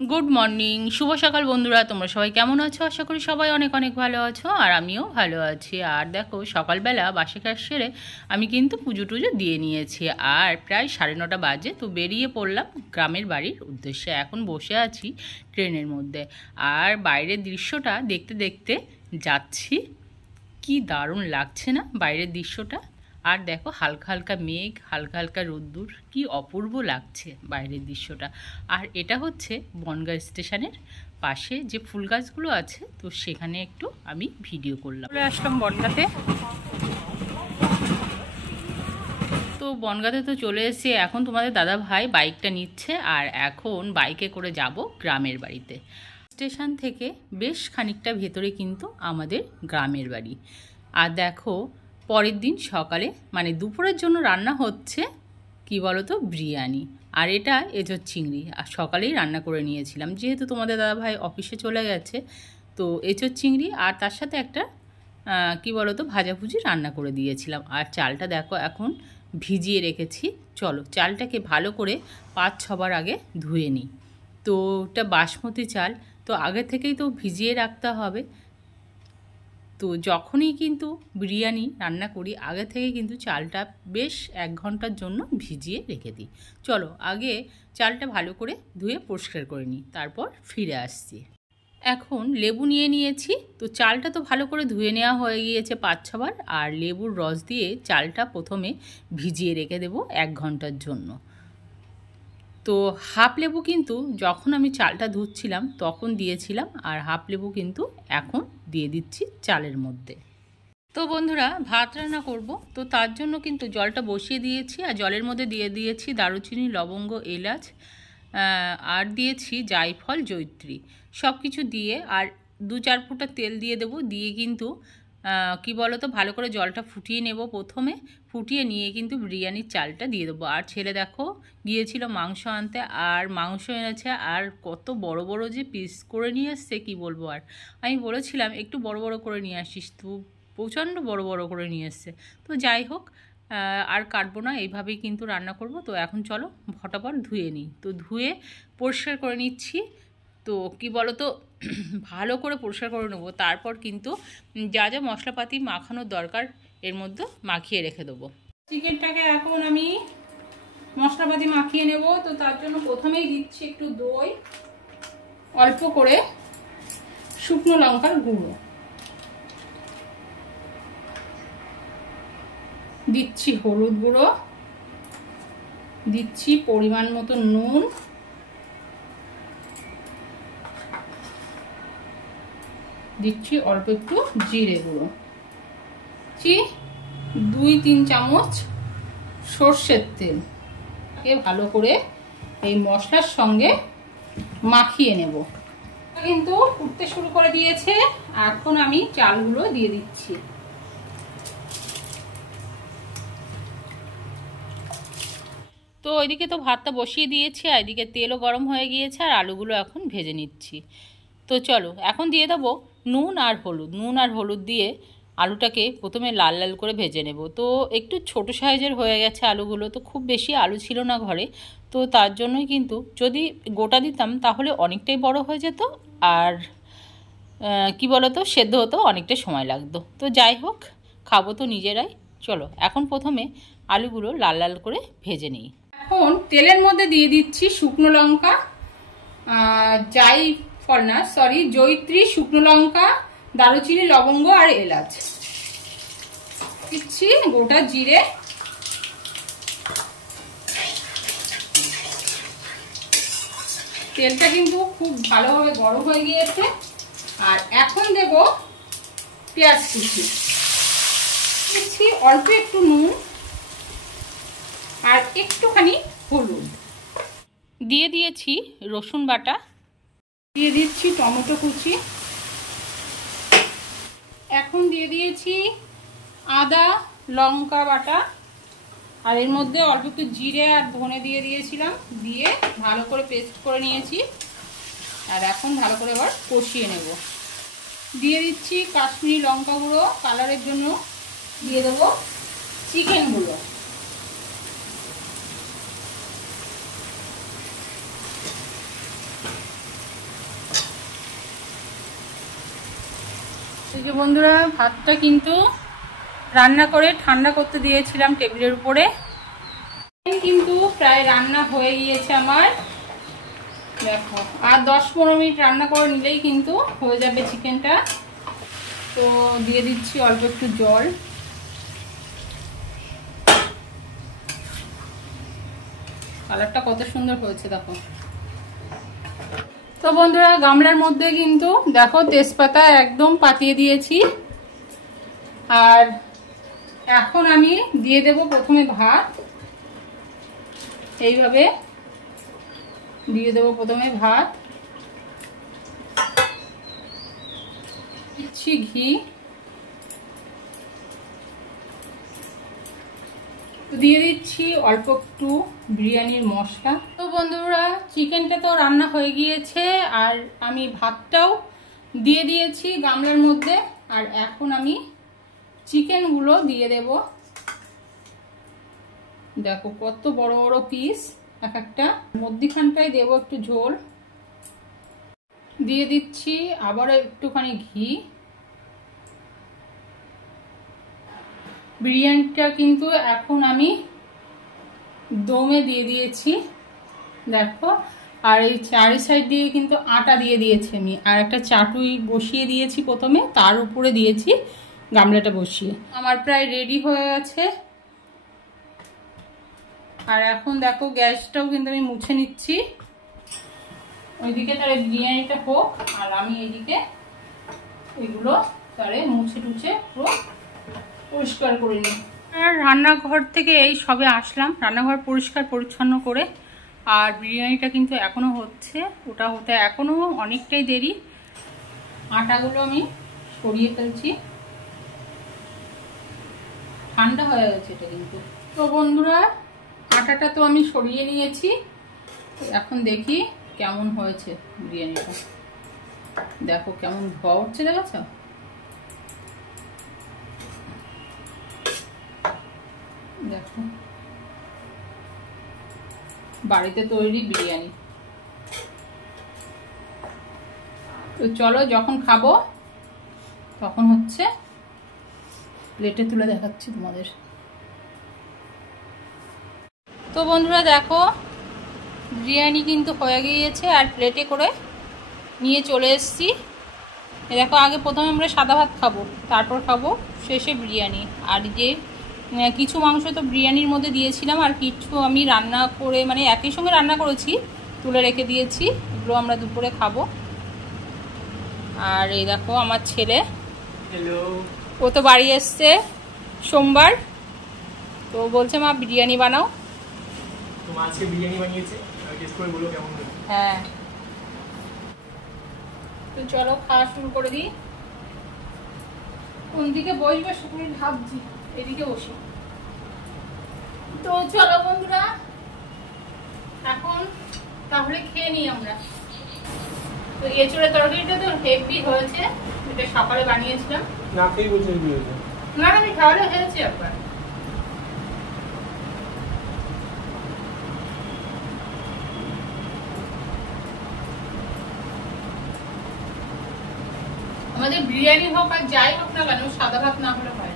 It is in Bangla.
গুড মর্নিং, শুভ সকাল বন্ধুরা। তোমরা সবাই কেমন আছো? আশা করি সবাই অনেক অনেক ভালো আছো, আর আমিও ভালো আছি। আর দেখো, সকালবেলা বাসি কাজ সেরে আমি কিন্তু পুজো টুজো দিয়ে নিয়েছি, আর প্রায় 9:30 বাজে। তো বেরিয়ে পড়লাম গ্রামের বাড়ির উদ্দেশ্যে। এখন বসে আছি ট্রেনের মধ্যে, আর বাইরের দৃশ্যটা দেখতে দেখতে যাচ্ছি। কি দারুণ লাগছে না বাইরের দৃশ্যটা? আর দেখো, হালকা হালকা মেঘ, হালকা হালকা রোদ্দুর, কি অপূর্ব লাগছে বাইরের দৃশ্যটা। আর এটা হচ্ছে বনগাঁ স্টেশনের পাশে যে ফুল গাছগুলো আছে, তো সেখানে একটু আমি ভিডিও করলাম। চলে আসলাম বনগাঁতে। তো বনগাঁতে তো চলে এসেছি। এখন তোমাদের দাদা ভাই বাইকটা নিচ্ছে, আর এখন বাইকে করে যাব গ্রামের বাড়িতে। স্টেশন থেকে বেশ খানিকটা ভেতরে কিন্তু আমাদের গ্রামের বাড়ি। আর দেখো, পরের দিন সকালে মানে দুপুরের জন্য রান্না হচ্ছে কি বলো তো, বিরিয়ানি। আর এটা এঁচোড় চিংড়ি, আর সকালেই রান্না করে নিয়েছিলাম, যেহেতু তোমাদের দাদাভাই অফিসে চলে গেছে। তো এঁচোড় চিংড়ি আর তার সাথে একটা কি বলো তো, ভাজাভুজি রান্না করে দিয়েছিলাম। আর চালটা দেখো এখন ভিজিয়ে রেখেছি। চলো চালটাকে ভালো করে 5-6 বার আগে ধুয়ে নিই। তো ওটা বাসমতি চাল, তো আগে থেকেই তো ভিজিয়ে রাখতে হবে। তো যখনই কিন্তু বিরিয়ানি রান্না করি, আগে থেকে কিন্তু চালটা বেশ 1 ঘন্টার জন্য ভিজিয়ে রেখে দিই। চলো আগে চালটা ভালো করে ধুয়ে পরিষ্কার করে নিই, তারপর ফিরে আসছি। এখন লেবু নিয়ে নিয়েছি। তো চালটা তো ভালো করে ধুয়ে নেওয়া হয়ে গিয়েছে 5-6 বার, আর লেবুর রস দিয়ে চালটা প্রথমে ভিজিয়ে রেখে দেবো 1 ঘন্টার জন্য। তো হাফ লেবু কিন্তু যখন আমি চালটা ধুচ্ছিলাম তখন দিয়েছিলাম, আর হাফ লেবু কিন্তু এখন দিয়ে দিচ্ছি চালের মধ্যে। তো বন্ধুরা, ভাত রান্না করব, তো তার জন্য কিন্তু জলটা বসিয়ে দিয়েছি, আর জলের মধ্যে দিয়ে দিয়েছি দারুচিনি, লবঙ্গ, এলাচ, আর দিয়েছি জায়ফল, জয়িত্রী, সব কিছু দিয়ে, আর 2-4 ফোঁটা তেল দিয়ে দেবো। দিয়ে কিন্তু কি বলো তো, ভালো করে জলটা ফুটিয়ে নেব প্রথমে। ফুটিয়ে নিয়ে কিন্তু বিরিয়ানির চালটা দিয়ে দেবো। আর ছেলে দেখো গিয়েছিল মাংস আনতে, আর মাংস এনেছে, আর কত বড় বড় যে পিস করে নিয়ে এসছে কি বলবো। আর আমি বলেছিলাম একটু বড় বড় করে নিয়ে আসিস, তো প্রচণ্ড বড় বড় করে নিয়ে এসছে। তো যাই হোক, আর কাটবো না, এইভাবেই কিন্তু রান্না করব। তো এখন চলো ফটাফট ধুয়ে নিই। তো ধুয়ে পরিষ্কার করে নিচ্ছি। তো কি বলো তো, ভালো করে পরিষ্কার করে নেবো, তারপর কিন্তু যা যা মশলাপাতি মাখানোর দরকার এর মধ্যে মাখিয়ে রেখে দেবো। চিকেনটাকে এখন আমি মশলাপাতি মাখিয়ে নেব। তো তার জন্য প্রথমেই দিচ্ছি একটু দই, অল্প করে শুকনো লঙ্কার গুঁড়ো দিচ্ছি, হলুদ গুঁড়ো দিচ্ছি, পরিমাণ মতো নুন, দিচ্ছি অল্প একটু জিরে গুঁড়ো, 2-3 চামচ সর্ষের তেল। ভালো করে এই মশলার সঙ্গে মাখিয়ে নেব। কিন্তু ফুটতে শুরু করে দিয়েছে, এখন আমি চালগুলো দিয়ে দিচ্ছি। তো ওইদিকে তো ভাতটা বসিয়ে দিয়েছি, আর এদিকে তেলও গরম হয়ে গিয়েছে, আর আলুগুলো এখন ভেজে নিচ্ছি। তো চলো এখন দিয়ে দেবো নুন আর হলুদ। নুন আর হলুদ দিয়ে আলুটাকে প্রথমে লাল লাল করে ভেজে নেব। তো একটু ছোট সাইজের হয়ে গেছে আলুগুলো, তো খুব বেশি আলু ছিল না ঘরে, তো তার জন্যই কিন্তু যদি গোটা দিতাম তাহলে অনেকটাই বড় হয়ে যেত, আর কি বলতো, সেদ্ধ হতেও অনেকটা সময় লাগতো। তো যাই হোক, খাবো তো নিজেরাই। চলো এখন প্রথমে আলুগুলো লাল লাল করে ভেজে নিই। এখন তেলের মধ্যে দিয়ে দিচ্ছি শুকনো লঙ্কা, জায়ফল না সরি জয়িত্রী, শুকনো লঙ্কা, দারুচিনি, লবঙ্গ আর এলাচ দিচ্ছি, গোটা জিরে, তেলটা কিন্তু খুব ভালোভাবে গরম হয়ে গিয়েছে। আর এখন দেব পেঁয়াজ কুচি, দিচ্ছি অল্প একটু নুন আর একটুখানি হলুদ, দিয়ে দিয়েছি রসুন বাটা, দিয়ে দিচ্ছি টমেটো কুচি, এখন দিয়ে দিয়েছি আদা লঙ্কা বাটা, আর এর মধ্যে অল্প একটু জিরে আর ধনে দিয়ে দিয়েছিলাম, দিয়ে ভালো করে পেস্ট করে নিয়েছি। আর এখন ভালো করে এবার কষিয়ে নেব। দিয়ে দিচ্ছি কাশ্মীরি লঙ্কা গুঁড়ো কালারের জন্য, দিয়ে দেবো চিকেন গুঁড়ো, এই যে বন্ধুরা, ভাতটা কিন্তু রান্না করে ঠান্ডা করতে দিয়েছিলাম টেবিলের উপরে, কিন্তু প্রায় রান্না হয়ে গিয়েছে আমার। দেখো, আর 10-15 মিনিট রান্না করে নিলেই কিন্তু হয়ে যাবে চিকেনটা। তো দিয়ে দিচ্ছি অল্প একটু জল। কালারটা কত সুন্দর হয়েছে দেখো। তো বন্ধুরা, গামলার মধ্যে কিন্তু দেখো তেজপাতা একদম পাতিয়ে দিয়েছি। আর এখন আমি দিয়ে দেব প্রথমে ভাত, এইভাবে দিয়ে দেব প্রথমে ভাত, দিচ্ছি ঘি, দিয়ে দিচ্ছি অল্প একটু বিরিয়ানির মশলা। তো বন্ধুরা, চিকেনটা তো রান্না হয়ে গিয়েছে আর আমি ভাতটাও দিয়ে দিয়েছি গামলার মধ্যে। আর এখন আমি চিকেনগুলো দিয়ে দেব। দেখো কত বড় বড় পিস এক একটা। মধ্যখানটায় দেব একটু ঝোল, দিয়ে দিচ্ছি আবারও একটুখানি ঘি। বিরিয়ানিটা কিন্তু এখন আমি দমে দিয়ে দিয়েছি দেখো। আর এই চারি সাইড দিয়ে কিন্তু আটা দিয়ে দিয়েছি আমি, আর একটা চাটুই বসিয়ে দিয়েছি প্রথমে, তার উপরে দিয়েছি গামলাটা বসিয়ে। আমার প্রায় রেডি হয়ে গেছে। আর এখন দেখো গ্যাসটাও কিন্তু আমি মুছে নিচ্ছি। ওইদিকে তাহলে বিরিয়ানিটা হোক আর আমি এইদিকে এগুলো তাহলে মুছে টুছে পুরো পরিষ্কার করে নিই। আর রান্নাঘর থেকে এই সবে আসলাম, রান্নাঘর পরিষ্কার পরিচ্ছন্ন করে। আর বিরিয়ানিটা কিন্তু এখনো হচ্ছে, ওটা হতে এখনো অনেকটাই দেরি। আটাগুলো আমি সরিয়ে ফেলছি, ঠান্ডা হয়ে গেছে এটা কিন্তু। তো বন্ধুরা, আটাটা তো আমি সরিয়ে নিয়েছি। এখন দেখি কেমন হয়েছে বিরিয়ানিটা। দেখো কেমন ধোয়া উঠছে, দেখেছ? দেখো, বাড়িতে তৈরি বিরিয়ানি। তো চলো, যখন খাবো তখন হচ্ছে প্লেটে তুলে দেখাচ্ছি তোমাদের। তো বন্ধুরা দেখো, বিরিয়ানি কিন্তু হয়ে গিয়েছে আর প্লেটে করে নিয়ে চলে এসেছি। দেখো, আগে প্রথমে আমরা সাদা ভাত খাবো, তারপর খাবো শেষে বিরিয়ানি। আর যে কিছু মাংস তো বিরিয়ানির মধ্যে দিয়েছিলাম, আর কিছু আমি রান্না করে মানে একই সঙ্গে রান্না করেছি, তুলে রেখে দিয়েছি। এগুলো আমরা দুপুরে খাবো। আর এই দেখো আমার ছেলে, হ্যালো, ও তো বাড়ি এসছে সোমবার, তো বলছে মা বিরিয়ানি বানাও। তো মা আজকে বিরিয়ানি বানিয়েছে, টেস্ট করে বলো কেমন হয়েছে। হ্যাঁ, তো চলো খাওয়া শুরু করে দিই। কোন দিকে বসবে সেখানে ভাবছি, এদিকে বসি। তো চলো বন্ধুরা, এখন তাহলে খেয়ে নিই আমরা। তো এঁচড়ের তরকারিটা তো হেভি হয়েছে, এটা সকালে বানিয়েছিলাম। না খেয়ে বলছে হেভি হয়েছে। না, আমি খাওয়ালে খেয়েছি একবার। আমাদের বিরিয়ানি হোক আর যাই হোক না কেন, সাদা ভাত না হলে হয়।